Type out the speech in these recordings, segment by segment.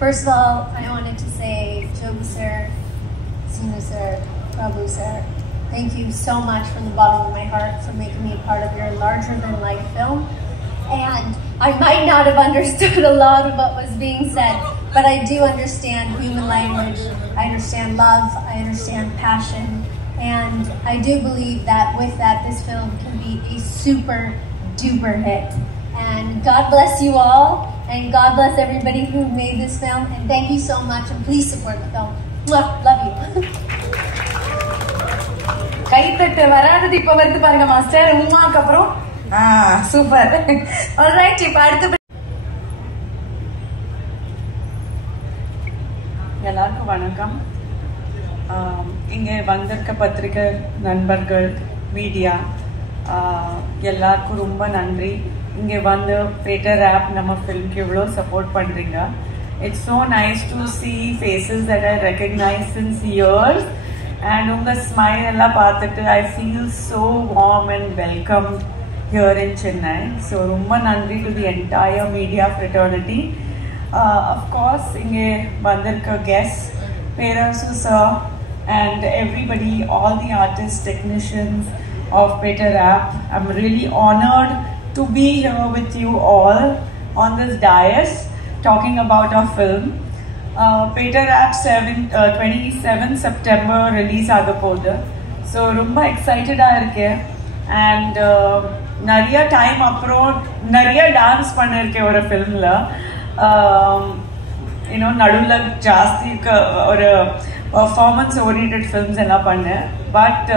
First of all, I wanted to say, Joby sir, Seenu sir, Prabhu sir, thank you so much from the bottom of my heart for making me a part of your larger-than-life film. And I might not have understood a lot of what was being said, but I do understand human language, I understand love, I understand passion, and I do believe that with that, this film can be a super duper hit. And God bless you all, and God bless everybody who made this film, and thank you so much, and please support the film. Love you. கைத்தட்டு வராதது இப்ப வருது பாருங்க master. உமாக்கு அப்புறம் super. Alright, இப்ப அடுத்து எல்லாருக்கும் வணக்கம். இங்கே வந்திருக்க பத்திரிகை நண்பர்கள், மீடியா எல்லாருக்கும் ரொம்ப நன்றி. இங்கே வந்து பேட்டர் ஆப் நம்ம ஃபிலிம்க்கு எவ்வளோ சப்போர்ட் பண்ணுறீங்க. It's so nice to see faces that I recognise since years. And உங்கள் ஸ்மைல் எல்லாம் பார்த்துட்டு I feel so warm and welcome here in Chennai. So ரொம்ப நன்றி to the entire media fraternity. Of course இங்கே வந்திருக்க guest, Perarasu sir and everybody, all the artists, technicians of Peter App. I'm really honored to be here with you all on this dais talking about our film. Peter App 27 September release agapodhu. So rumba excited ah irukken, and nariya time appro nariya dance பண்ணிருக்கேன் ஒரு filmல. You know, நடுவுல ஜாஸ்தி ஒரு performance oriented films எல்லாம் பண்ணேன். But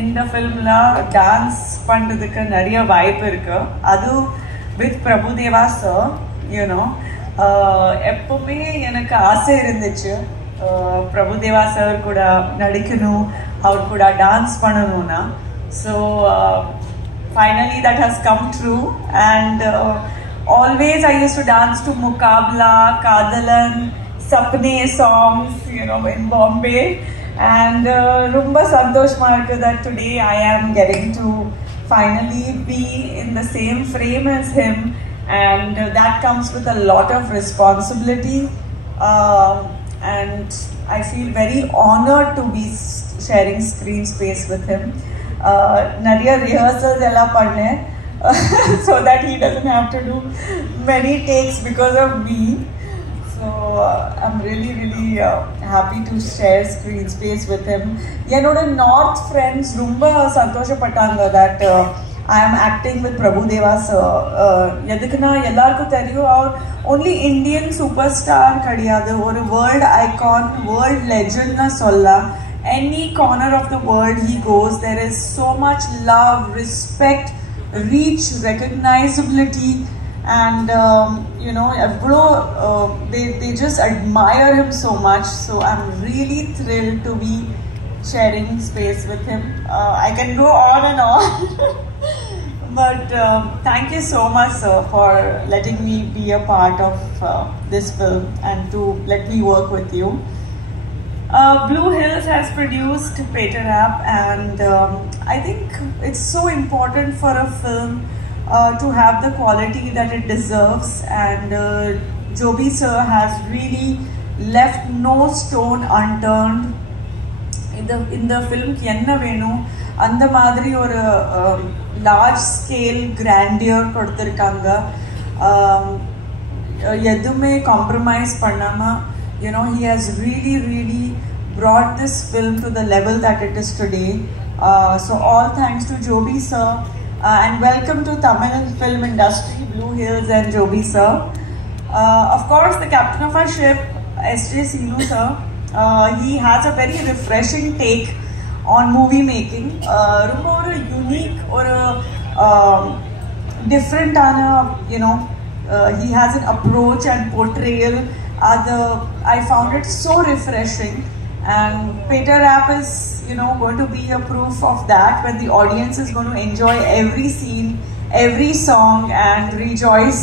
இந்த ஃபிலிம்ல dance பண்ணுறதுக்கு நிறைய வாய்ப்பு இருக்கு. அது வித் பிரபுதேவா சார். யூனோ, எப்பவுமே எனக்கு ஆசை இருந்துச்சு பிரபுதேவா சார் கூட நடிக்கணும், அவர் கூட டான்ஸ் பண்ணணும்னா. So finally that has come true. And always I used to dance to Mukabla, Kadalan, Sapne songs, you know, in Bombay. And rumba santoshma irukku that today I am getting to finally be in the same frame as him, and that comes with a lot of responsibility, and I feel very honored to be sharing screen space with him. Nariya rehearsals ella panne so that he doesn't have to do many takes because of me. So I'm really happy to share screen space with him. Yenoda North friends rumba santoshapatanga that I am acting with Prabhudeva sir. Yadukna ellarku theriyum, our only Indian superstar kadiyadu, or world icon, world legend na solla. Any corner of the world he goes, there is so much love, respect, reach, recognizability, and you know, they just admire him so much. So I'm really thrilled to be sharing space with him. I can go on and on but thank you so much sir for letting me be a part of this film and to let me work with you. Blue Hills has produced Peter App, and I think it's so important for a film to have the quality that it deserves, and Joby sir has really left no stone unturned in the film ku enna venum andha madri or large scale grandeur koduthirukanga. Edume compromise pannama, you know, he has really brought this film to the level that it is today. So all thanks to Joby sir, and welcome to Tamil film industry, Blue Hills and Joby sir. Of course, the captain of our ship, S.J. Seenu sir, he has a very refreshing take on movie making. Rumba or unique or different ana, you know, he has an approach and portrayal. I found it so refreshing, and Peter App is, you know, going to be a proof of that, when the audience is going to enjoy every scene, every song, and rejoice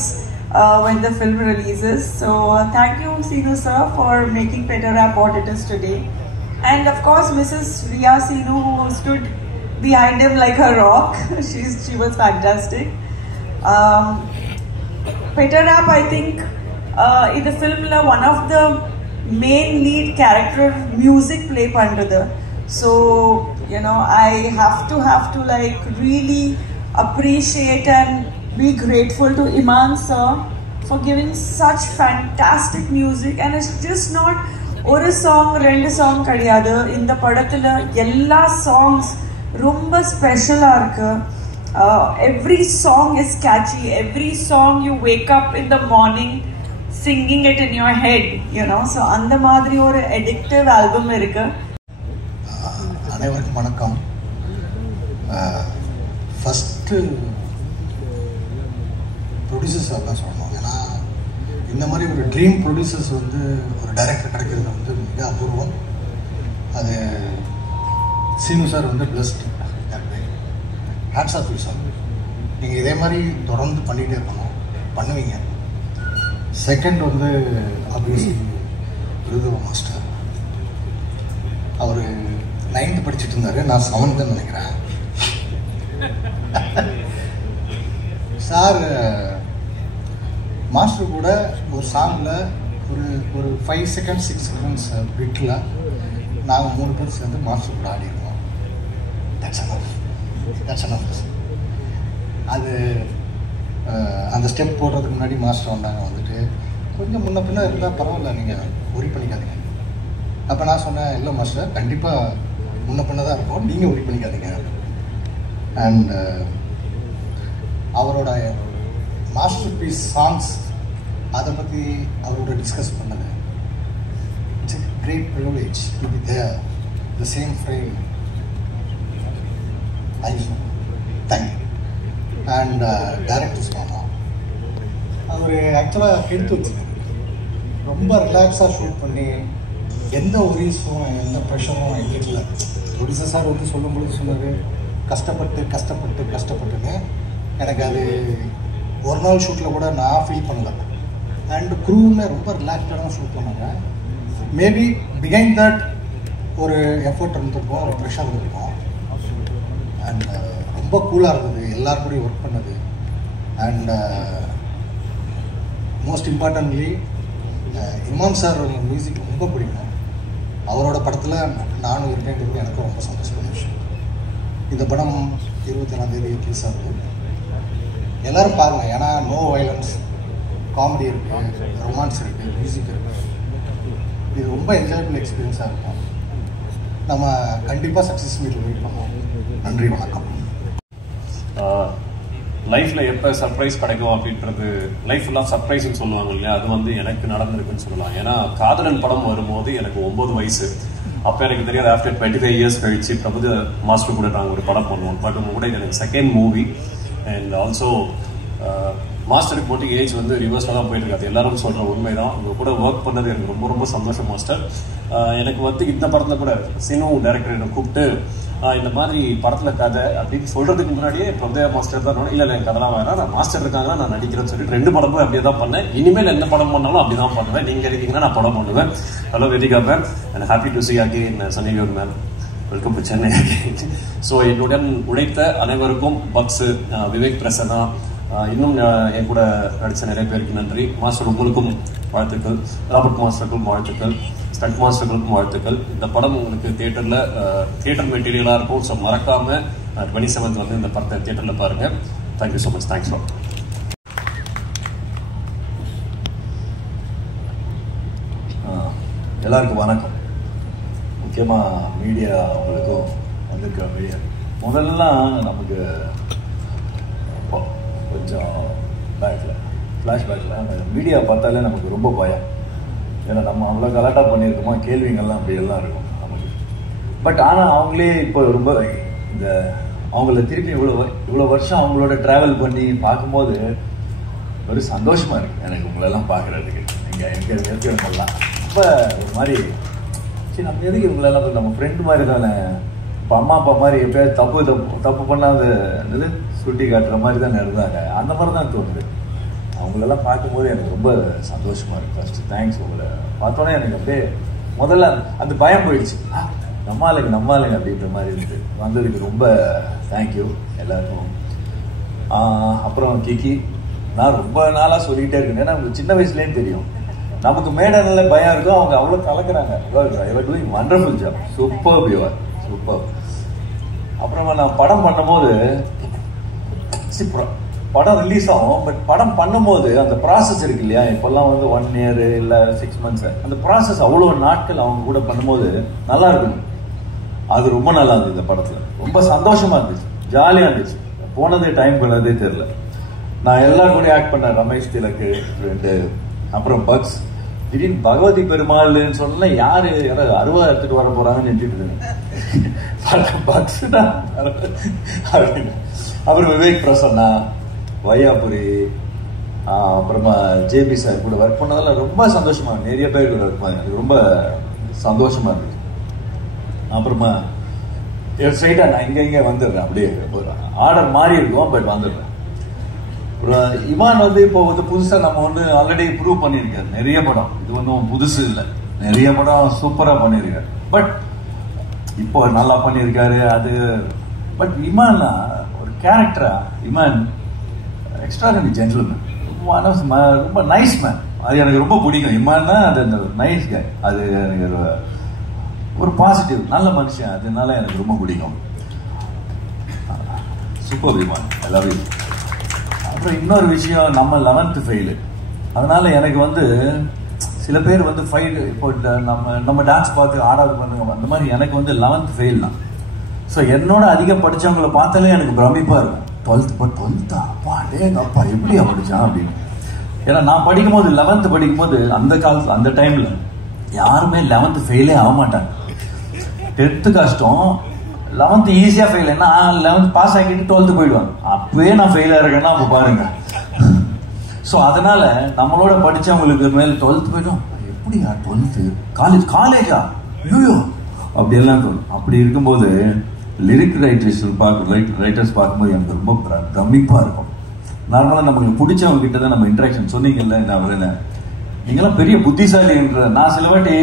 when the film releases. So thank you Seenu sir for making Peter App what it is today, and of course Mrs. Riya Seenu, who stood behind him like a rock. She was fantastic. Peter App, I think in the film one of the main lead character music play pandrathu. So I have to like really appreciate and be grateful to Iman sir for giving such fantastic music. And it's just not ஒரு song ரெண்டு song கிடையாது, இந்த படத்துல எல்லா songs ரொம்ப ஸ்பெஷலா இருக்கு. Every song is catchy. Every song you wake up in the morning singing it in your head, so அந்த மாதிரி ஒரு addictive album இருக்கு. அனைவருக்கும் வணக்கம். ஃபர்ஸ்ட் ப்ரொடியூசர்ஸ் தான் சொல்லணும். ஏன்னா இந்த மாதிரி ஒரு ட்ரீம் ப்ரொடியூசர்ஸ் வந்து ஒரு டைரக்டர் கிடைக்கிறது வந்து மிக அபூர்வம். அது சீனு சார் வந்து blessed. Hats off you sir. நீங்கள் இதே மாதிரி தொடர்ந்து பண்ணிகிட்டே இருக்கணும், பண்ணுவீங்க. செகண்ட் வந்து ஆப்வியஸ்லி விருதுவ மாஸ்டர். அவர் 9th படிச்சுட்டு இருந்தார், நான் 7th நினைக்கிறேன். சார் மாஸ்டர் கூட ஒரு சாங்கில் ஒரு 5 seconds 6 seconds விட்டில் நாங்கள் 3 பேர் சேர்ந்து மாஸ்டர் கூட ஆடிருக்கோம். That's enough. அது அந்த ஸ்டெப் போடுறதுக்கு முன்னாடி மாஸ்டர் வந்தாங்க, வந்துட்டு கொஞ்சம் முன்ன பின்ன இருந்தால் பரவாயில்ல, நீங்கள் ஒரி பண்ணிக்காதீங்க. அப்போ நான் சொன்னேன், இல்லை மாஸ்டர் கண்டிப்பாக முன்ன பின்ன தான் இருக்கும், நீங்கள் ஒரி பண்ணிக்காதீங்க. அண்ட் அவரோட மாஸ்டர் பீஸ் சாங்ஸ் அதை பற்றி அவரோட டிஸ்கஸ் பண்ணது. It's a great privilege to be there the same frame. Thank you. And directors பண்ணோம். அவர் ஆக்சுவலாக எடுத்து வச்சுருக்காரு, ரொம்ப ரிலாக்ஸாக ஷூட் பண்ணி எந்த ஒரீஸும் எந்த ப்ரெஷரும் எங்களுக்கு இல்லை. ப்ரொடியூசர் சார் வந்து சொல்லும்பொழுது சொன்னார், கஷ்டப்பட்டுன்னு. எனக்கு அது ஒரு நாள் ஷூட்டில் கூட நான் ஃபீல் பண்ணல. அண்ட் க்ரூவுமே ரொம்ப ரிலாக்ஸ்டாக ஷூட் பண்ணாங்க. மேபி பிஹைண்ட் தட் ஒரு எஃபர்ட் இருந்திருக்கும், ஒரு ப்ரெஷர் இருந்திருக்கும். அண்ட் ரொம்ப கூலாக இருந்தது, எல்லாரும் கூடயும் ஒர்க் பண்ணது. And most importantly Imman sir music ரொம்ப பிடிக்கும். அவரோட படத்தில் நானும் இருக்கேங்கிறது எனக்கு ரொம்ப சந்தோஷமான விஷயம். இந்த படம் 27ஆம் தேதி ரிலீஸ் ஆகுது. எல்லோரும் பாருங்கள். ஏன்னா நோ வயலன்ஸ், காமெடி இருக்குது, ரொமான்ஸ் இருக்குது, மியூசிக் இருக்குது. இது ரொம்ப என்ஜாயபிள் எக்ஸ்பீரியன்ஸாக இருக்கும். நம்ம கண்டிப்பாக சக்ஸஸ் மீட்டில் மீட் பண்ணுவோம். நன்றி, வணக்கம். லைஃப்பில் எப்போ சர்ப்ரைஸ் கிடைக்கும் அப்படின்றது, லைஃப் ஃபுல்லாக சர்ப்ரைஸ்ன்னு சொல்லுவாங்க இல்லையா, அது வந்து எனக்கு நடந்திருக்குன்னு சொல்லலாம். ஏன்னா காதலன் படம் வரும்போது எனக்கு 9 வயசு. அப்போ எனக்கு தெரியாது. ஆஃப்டர் 25 years கழிச்சு பிரபுத மாஸ்டர் கூட நாங்கள் ஒரு படம் பண்ணுவோம். பட் உங்க கூட எனக்கு செகண்ட் மூவி. அண்ட் ஆல்சோ மாஸ்டருக்கு போட்டு ஏஜ் வந்து ரிவர்ஸில் தான் போயிட்டு இருக்காது. எல்லாரும் சொல்கிற உண்மை தான். உங்கள் கூட ஒர்க் பண்ணது எனக்கு ரொம்ப ரொம்ப சந்தோஷம் மாஸ்டர். எனக்கு வந்து இந்த படத்தில் கூட சினு டைரக்டர் என்னை கூப்பிட்டு இந்த மாதிரி படத்தில் கதை அப்படின்னு சொல்கிறதுக்கு முன்னாடியே பிரபுதேவா மாஸ்டர் தான் இல்லை எனக்கு கதெல்லாம் வேணாம், நான் மாஸ்டர் இருக்காங்கன்னா நான் நடிக்கிறேன்னு சொல்லிட்டு 2 படமும் அப்படியே தான் பண்ணேன். இனிமேல் எந்த படம் பண்ணாலும் அப்படி தான் பண்ணுவேன். நீங்கள் இருக்கீங்கன்னா நான் படம் பண்ணுவேன். Hello Vedhika ma'am, and happy to see again Sunny Leone ma'am. Welcome to Chennai again. So என்னுடன் உழைத்த அனைவருக்கும் பக்ஸு, விவேக் பிரசன்னா, இன்னும் என் கூட நடித்த நிறைய பேருக்கு நன்றி. மாஸ்டர் உங்களுக்கும் வாழ்த்துக்கள், ராபர்ட் மாஸ்டருக்கும் வாழ்த்துக்கள், ஸ்டண்ட் மாஸ்டர்களுக்கும் வாழ்த்துக்கள். இந்த படம் உங்களுக்கு தியேட்டர் மெட்டீரியலாக இருக்கும். ஸோ மறக்காமல் 27th வந்து இந்த படத்தை தியேட்டரில் பாருங்கள். Thank you so much. Thanks for. எல்லாருக்கும் வணக்கம். முக்கியமாக மீடியா அவங்களுக்கும் வந்திருக்க மீடியா. முதல்லாம் நமக்கு கொஞ்சம் ஃப்ளாஷ்பேக்கில் அந்த மீடியா பார்த்தாலே நமக்கு ரொம்ப பயம். ஏன்னா நம்ம அவ்வளோ கலாட்டாக பண்ணியிருக்கோமா, கேள்விங்கள்லாம் அப்படியெல்லாம் இருக்கும் நமக்கு. பட் ஆனால் அவங்களே இப்போ ரொம்ப இந்த அவங்கள திருப்பி இவ்வளோ வருஷம் அவங்களோட ட்ராவல் பண்ணி பார்க்கும்போது ஒரு சந்தோஷமாக இருக்குது எனக்கு உங்களெல்லாம் பார்க்குறதுக்கு. நீங்கள் எங்கே இருக்கிறவங்கெல்லாம் ரொம்ப ஒரு மாதிரி சரி, நம்ம எதுக்கு இவங்களெல்லாம் நம்ம ஃப்ரெண்டு மாதிரி தானே, இப்போ அம்மா அப்பா மாதிரி எப்பயாவது தப்பு பண்ணாத என்னது சுட்டி காட்டுற மாதிரி தானே இருந்தாங்க. அந்த மாதிரி தான் தோணுது. அவங்களெல்லாம் பார்க்கும்போது எனக்கு ரொம்ப சந்தோஷமாக இருக்குது. First thanks. உங்களை பார்த்தோன்னே எனக்கு அப்படியே முதல்ல அந்த பயம் போயிடுச்சு. நம்ம ஆளுங்க அப்படின்ற மாதிரி இருக்குது. வந்ததுக்கு ரொம்ப தேங்க்யூ எல்லாருக்கும். அப்புறம் கிக்கி நான் ரொம்ப நாளா சொல்லிட்டே இருக்கேன். ஏன்னா நமக்கு சின்ன வயசுலேயே தெரியும், நமக்கு மேடல்ல பயம் இருக்கும், அவங்க அவ்வளவு கலக்குறாங்க. Doing wonderful job, super pure, super. அப்புறமா நான் படம் பண்ணும்போது படம் ரிலீஸ் ஆகும், பட் படம் பண்ணும்போது அந்த ப்ராசஸ் இருக்கு இல்லையா, இப்பெல்லாம் வந்து 1 year இல்லை 6 months, அந்த ப்ராசஸ் அவ்வளோ நாட்கள் அவங்க கூட பண்ணும்போது நல்லா இருக்கும். அது ரொம்ப நல்லா இருந்துச்சு. இந்த படத்துல ரொம்ப சந்தோஷமா இருந்துச்சு, ஜாலியா இருந்துச்சு. போனதே டைம் பண்ணதே தெரியல. நான் எல்லாரும் கூட ஆக்ட் பண்ணேன். ரமேஷ் திலக்கு, அப்புறம் பக்ஸ். திடீர்னு பகவதி பெருமாள்னு சொன்னா யாரு யாராவது அருவா எடுத்துட்டு வர போறாங்கன்னு நினைச்சிட்டு பக்ஸ் தான். அப்புறம் விவேக் பிரசன்னா, வையாபுரி, அப்புறமா ஜேபி சார் கூட ஒர்க் பண்ணதெல்லாம் ரொம்ப சந்தோஷமா, நிறைய பேர் கூட ஒர்க் பண்ணாங்க, ரொம்ப சந்தோஷமா இருந்துச்சு. அப்புறமா ஸ்ட்ரைட்டா நான் இங்க வந்துடுறேன், அப்படியே ஆர்டர் மாறி இருக்கும், பட் வந்துடுறேன். இமான் வந்து இப்போ வந்து புதுசா நம்ம வந்து ஆல்ரெடி ப்ரூவ் பண்ணியிருக்காரு நிறைய படம். இது வந்து புதுசு இல்லை, நிறைய படம் சூப்பரா பண்ணியிருக்காரு. பட் இப்போ நல்லா பண்ணியிருக்காரு அது. பட் இமான் ஒரு கேரக்டரா, இமான் எக்ஸ்ட்ராடனரி ஜென்டில்மேன், ரொம்ப நைஸ் மேன். அது எனக்கு ரொம்ப பிடிக்கும். இமான்னா அது நைஸ் கை, அது எனக்கு ஒரு பாசிட்டிவ் நல்ல மனுஷன், அதனால எனக்கு ரொம்ப பிடிக்கும். Super Imman, I love you. அப்புறம் இன்னொரு விஷயம், நம்ம 11th ஃபெயிலு. அதனால எனக்கு வந்து சில பேர் வந்து ஃபைல் இப்போ நம்ம டான்ஸ் பார்த்து ஆடாது பண்ணுங்க, அந்த மாதிரி எனக்கு வந்து 11th ஃபெயில் தான். ஸோ என்னோட அதிகம் படித்தவங்களை பார்த்தாலே எனக்கு பிரமிப்பாக இருக்கும். 12th அப்பா அப்பா எப்படியா படித்தான் அப்படின்னு. ஏன்னா நான் படிக்கும்போது 11th படிக்கும்போது அந்த காலத்தில் அந்த டைமில் யாருமே 11th ஃபெயிலே ஆக மாட்டாங்க. 10th கஷ்டம், 11th ஈஸியாக ஃபெயில். ஏன்னா 11th பாஸ் ஆகிட்டு 12th போயிடுவாங்க. அப்பவே நான் ஃபெயில் ஆகிறேன்னா அப்போ பாருங்க. ஸோ அதனால நம்மளோட படித்தவங்களுக்கு மேலே 12th போயிடும், எப்படியா 12th காலேஜா ஐயோ அப்படியெல்லாம் தோணும். அப்படி இருக்கும்போது லிரிக் ரைட்டர்ஸ் பார்க்கும்போது எனக்கு ரொம்ப பிரமிப்பாக இருக்கும். நார்மலாக நமக்கு பிடிச்சவங்க கிட்ட தான் நம்ம இன்ட்ராக்ஷன். சொன்னீங்கல்ல, நான் நீங்களாம் பெரிய புத்திசாலின்ற, நான் சில வாட்டி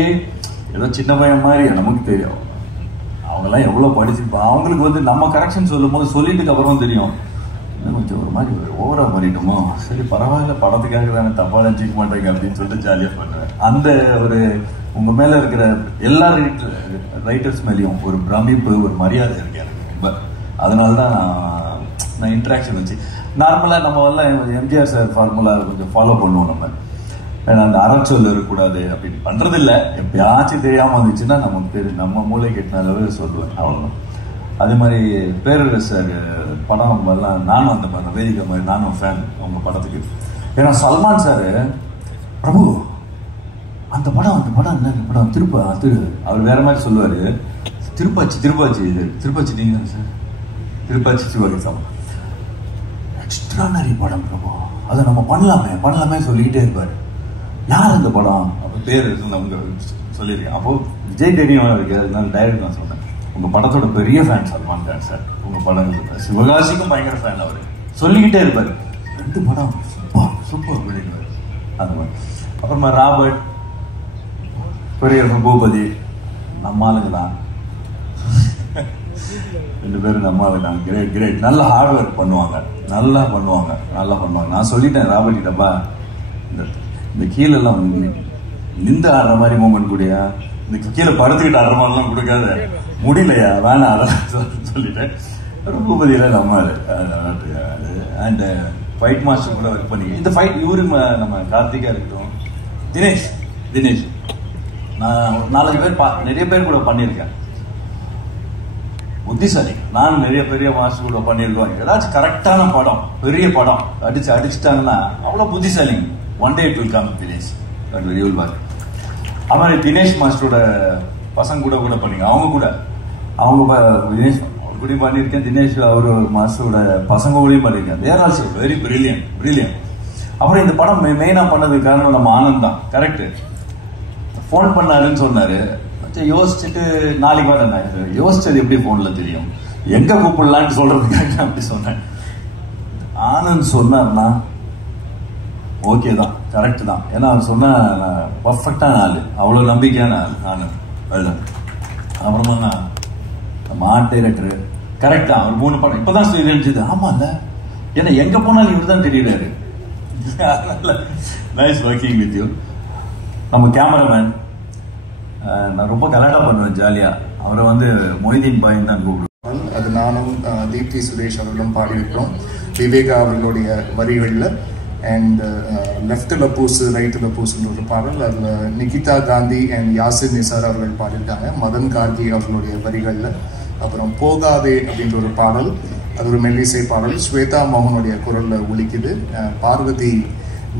ஏதோ சின்ன பையன் மாதிரி நமக்கு தெரியும். அவங்கெல்லாம் எவ்வளோ படிச்சிருப்பான். அவங்களுக்கு வந்து நம்ம கரெக்ஷன் சொல்லும் போது சொல்லிட்டுக்கு அப்புறம் தெரியும், கொஞ்சம் ஒரு மாதிரி ஓவரா பண்ணிட்டோமோ, சரி பரவாயில்ல, படத்துக்காக தானே, தப்பா நினைச்சிக்க மாட்டேங்க அப்படின்னு சொல்லிட்டு ஜாலியாக பண்ணுவேன். அந்த ஒரு உங்க மேல இருக்கிற எல்லா ரைட்டர்ஸ் மேலேயும் ஒரு பிரமிப்பு, ஒரு மரியாதை இருக்கு எனக்கு ரொம்ப. அதனால தான் நான் இன்ட்ராக்ஷன் வச்சு நார்மலாக நம்ம எல்லாம் எம்ஜிஆர் சார் ஃபார்முலா கொஞ்சம் ஃபாலோ பண்ணுவோம் நம்ம. ஏன்னா அந்த அறச்சொல் இருக்கக்கூடாது அப்படின்னு பண்றதில்லை. எப்பயாச்சும் தெரியாமல் வந்துச்சுன்னா நமக்கு தெரியும், நம்ம மூளை கெட்டின அளவு சொல்லுவேன், அவ்வளோதான். அதே மாதிரி பேரரசு சார் படம் எல்லாம் நானும் அந்த மாதிரி வேதிக்கை மாதிரி நானும் ஃபேன் அவங்க படத்துக்கு. ஏன்னா சல்மான் சார் பிரபு அந்த படம் என்ன படம் அவர் வேற மாதிரி சொல்லுவாரு, திருப்பாச்சி நீங்க சார், திருப்பாச்சி சிவாஜி சார் எக்ஸ்ட்ரானரி படம் பிரபு, அதை நம்ம பண்ணலாமே சொல்லிக்கிட்டே இருப்பாரு. யார் அந்த படம் அப்போ பேர் அவங்க சொல்லியிருக்கேன். அப்போ விஜய் தெரியும் இருக்கு, அதனால டைரக்ட் நான் சொன்னேன், உங்க படத்தோட பெரிய ஃபேன் சல்மான் கான் சார், உங்க படம் சிவகாசிக்கும் பயங்கர ஃபேன் அவரு, சொல்லிக்கிட்டே இருப்பாரு 2 படம் சூப்பர் பண்ணிடுவாரு அந்த மாதிரி. அப்புறமா ராபர்ட், பெரிய பூபதி, நம்ம ஆளுங்க தான் 2 பேரும் நம்ம ஆளுங்க தான். கிரேட் நல்ல ஹார்ட் ஒர்க் பண்ணுவாங்க, நல்லா பண்ணுவாங்க. நான் சொல்லிட்டேன் ராபர்ட் கிட்டப்பா, இந்த கீழெல்லாம் நின்று ஆடுற மாதிரி மூமெண்ட் கூடியா, இந்த கீழே படுத்துக்கிட்டு ஆடுற மாதிரிலாம் கொடுக்காத, முடியலையா வேணாம் அதெல்லாம் சொல்லிட்டேன். பூபதியில நம்ம அண்ட் ஃபைட் மாஸ்டர் கூட ஒர்க் பண்ணி இந்த ஃபைட் இவரு நம்ம கார்த்திகா இருக்கட்டும், தினேஷ் நான் 4 பேர் நிறைய பேர் கூட பண்ணியிருக்கேன். புத்திசாலி, நான் நிறைய பெரிய மாஸ்டர் கூட பண்ணியிருக்கோம். ஏதாச்சும் கரெக்டான படம், பெரிய படம் அடிச்சுட்டாங்கன்னா அவ்வளோ புத்திசாலி. One day it will come Dinesh, that will you will work. அது மாதிரி தினேஷ் மாஸ்டரோட பசங்க கூட பண்ணிங்க, அவங்க தினேஷ் கூட பண்ணியிருக்கேன். தினேஷ் அவர் மாஸ்டரோட பசங்க கூடயும் பண்ணியிருக்கேன். தேர் ஆல்சோ வெரி பிரில்லியன்ட். அப்புறம் இந்த படம் மெயினா பண்ணதுக்கு காரணம் நம்ம ஆனந்த் தான். கரெக்ட், ஃபோன் பண்ணாருன்னு சொன்னாரு, யோசிச்சுட்டு நாளைக்கு வர யோசிச்சது எப்படி போன்ல தெரியும், எங்க கூப்பிடலான்னு சொல்றதுக்காக அப்படி சொன்னேன். ஆனந்த் சொன்னார்னா ஓகே தான், கரெக்ட் தான். ஏன்னா அவர் சொன்ன பர்ஃபெக்டான ஆளு, அவ்வளவு நம்பிக்கையான ஆள் ஆனந்த். அதுதான். அப்புறமா நம்ம ஆர்ட் டைரக்டர் கரெக்ட் தான். அவர் 3 படம் இப்பதான் தெரிஞ்சது. ஆமா இல்ல, ஏன்னா எங்க போனாலும் இவர் தான் தெரியுறாரு. Nice working with you. நம்ம கேமராமேன் நான் ரொம்ப கலாட்டா பண்ணுவேன் ஜாலியாக. அவரை வந்து மொய்தீன் பாயின்னு தான் கூப்பிடுவேன். அது நானும் தீப்தி சுரேஷ் அவர்களும் பாடியிருக்கிறோம் விவேகா அவர்களுடைய வரிகளில். அண்ட் லெஃப்டில் பூசு ரைட்டில் பூசுன்ற ஒரு பாடல், அதில் நிகிதா காந்தி அண்ட் யாசிர் நிசார் அவர்கள் பாடியிருக்காங்க மதன் கார்கி அவர்களுடைய வரிகளில். அப்புறம் போகாதே அப்படின்ற ஒரு பாடல், அது ஒரு மெல்லிசை பாடல், ஸ்வேதா மோகனுடைய குரலில் ஒலிக்குது. பார்வதி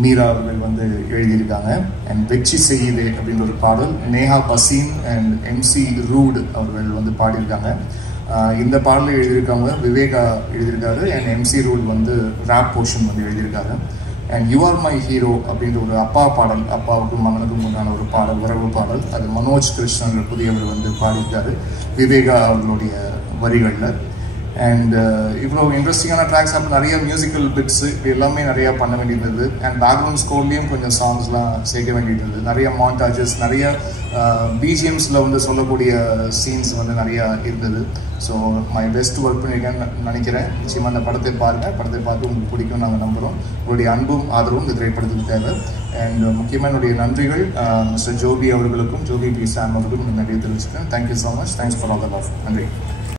மீரா அவர்கள் வந்து எழுதியிருக்காங்க. அண்ட் வெச்சி செய்யுதே அப்படின்ற ஒரு பாடல் நேஹா பசீன் அண்ட் MC ரூட் அவர்கள் வந்து பாடியிருக்காங்க. இந்த பாடலை எழுதியிருக்காங்க விவேகா எழுதியிருக்காரு. அண்ட் MC ரூட் வந்து ரேப் போர்ஷன் வந்து எழுதியிருக்காரு. And you are my hero அப்படின்ற ஒரு அப்பா பாடல், அப்பாவுக்கும் மகனுக்கும் உண்டான ஒரு பாடல், உறவு பாடல், அது மனோஜ் கிருஷ்ணன் புதியவர் வந்து பாடியிருக்காரு விவேகா அவர்களுடைய வரிகளில். அண்ட் இவ்வளோ இன்ட்ரெஸ்டிங்கான ட்ராக்ஸ், அப்புறம் நிறைய மியூசிக்கல் பிட்ஸு இப்படி எல்லாமே நிறையா பண்ண வேண்டியிருந்தது. அண்ட் பேக்ரவுண்ட் ஸ்கோர்லேயும் கொஞ்சம் சாங்ஸ்லாம் சேர்க்க வேண்டியிருந்தது. நிறைய மாண்டாஜஸ், நிறைய பிஜிஎம்ஸில் வந்து சொல்லக்கூடிய சீன்ஸ் வந்து நிறையா இருந்தது. ஸோ மை பெஸ்ட் ஒர்க் பண்ணியிருக்கேன்னு நினைக்கிறேன். நிச்சயமாக அந்த படத்தை பாருங்கள், படத்தை பார்த்து உங்களுக்கு பிடிக்கும் நாங்கள் நம்புகிறோம். உங்களுடைய அன்பும் ஆதரவும் இந்த திரைப்படத்துக்கு தேவை. அண்ட் முக்கியமாக என்னுடைய நன்றிகள் மிஸ்டர் ஜோபி அவர்களுக்கும், ஜோபி பி சாம் அவர்களுக்கும் நன்றி தெரிவிச்சுக்கிறேன். Thank you so much. Thanks for all the love. நன்றி.